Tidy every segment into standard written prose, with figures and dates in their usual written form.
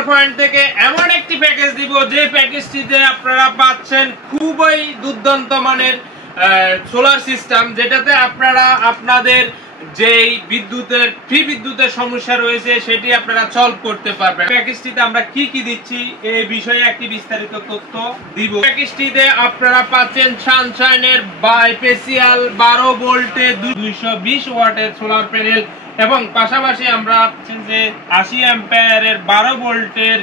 Solar point থেকে এমন একটি প্যাকেজ দিব যে প্যাকেজটিতে আপনারা পাচ্ছেন খুবই দুর্দান্ত মানের সোলার সিস্টেম, যেটাতে আপনারা আপনাদের যেই বিদ্যুতের সমস্যা রয়েছে সেটি আপনারা সলভ করতে পারবেন। প্যাকেজটিতে আমরা কি কি দিচ্ছি এই বিষয়ে একটি বিস্তারিত তথ্য দিব। প্যাকেজটিতে আপনারা পাচ্ছেন সানশাইনের বাইফেসিয়াল 12 ভোল্টের 220 ওয়াটের সোলার প্যানেল এবং পাশাপাশি আমরা পাচ্ছেন যে 80 অ্যাম্পিয়ারের 12 ভোল্টের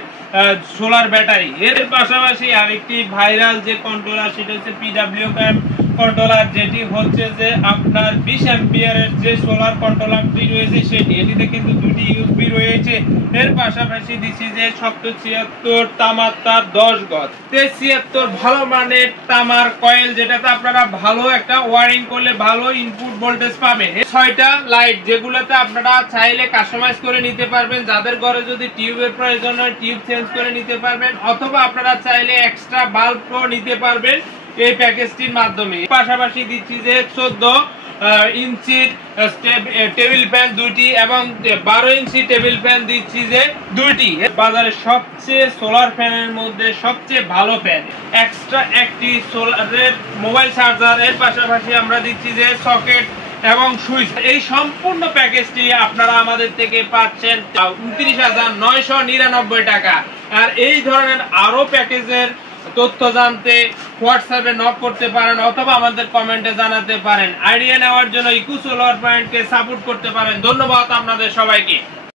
সোলার ব্যাটারি। এর পাশাপাশি আরেকটি ভাইরাল যে কন্ট্রোলার সেটা হচ্ছে PWM কন্ট্রোলার, যেটি হচ্ছে যে আপনার 20 অ্যাম্পিয়ারের যে সোলার কন্ট্রোলারটি রয়েছে সেটি, এটিতে কিন্তু দুটি ইউএসবি রয়েছে। এর পাশাপাশি দিচ্ছি যে 776 তামার তার 10 গজ, 73 ভালো মানের তামার কয়েল, যেটাতে আপনারা ভালো একটা ওয়ারিং করলে ভালো ইনপুট ভোল্টেজ পাবেন। 6টা লাইট, যেগুলোতে আপনারা চাইলে কাস্টমাইজ করে নিতে পারবেন। যাদের ঘরে যদি টিউবের প্রয়োজন হয় টিউব চেঞ্জ করে নিতে পারবেন, অথবা আপনারা চাইলে এক্সট্রা বাল্বও নিতে পারবেন এই প্যাকেজটির মাধ্যমে। পাশাপাশি দিচ্ছি যে 14 ইঞ্চির টেবিল ফ্যান 2টি এবং 12 ইঞ্চি টেবিল ফ্যান দিচ্ছি যে 2টি। বাজারে সবচেয়ে সোলার ফ্যানের মধ্যে সবচেয়ে ভালো ফ্যান। এক্সট্রা একটি সোলারের মোবাইল চার্জার। এর পাশাপাশি আমরা দিচ্ছি যে সকেট এবং সুইচ। এই সম্পূর্ণ প্যাকেজটি আপনারা আমাদের থেকে পাচ্ছেন 29,999 টাকা। আর এই ধরনের আরো প্যাকেজের তথ্য জানতে হোয়াটসঅ্যাপে নক করতে পারেন অথবা আমাদের কমেন্টে জানাতে পারেন। আইডিয়া নেওয়ার জন্য ইকো সোলার পয়েন্টকে সাপোর্ট করতে পারেন। ধন্যবাদ আপনাদের সবাইকে।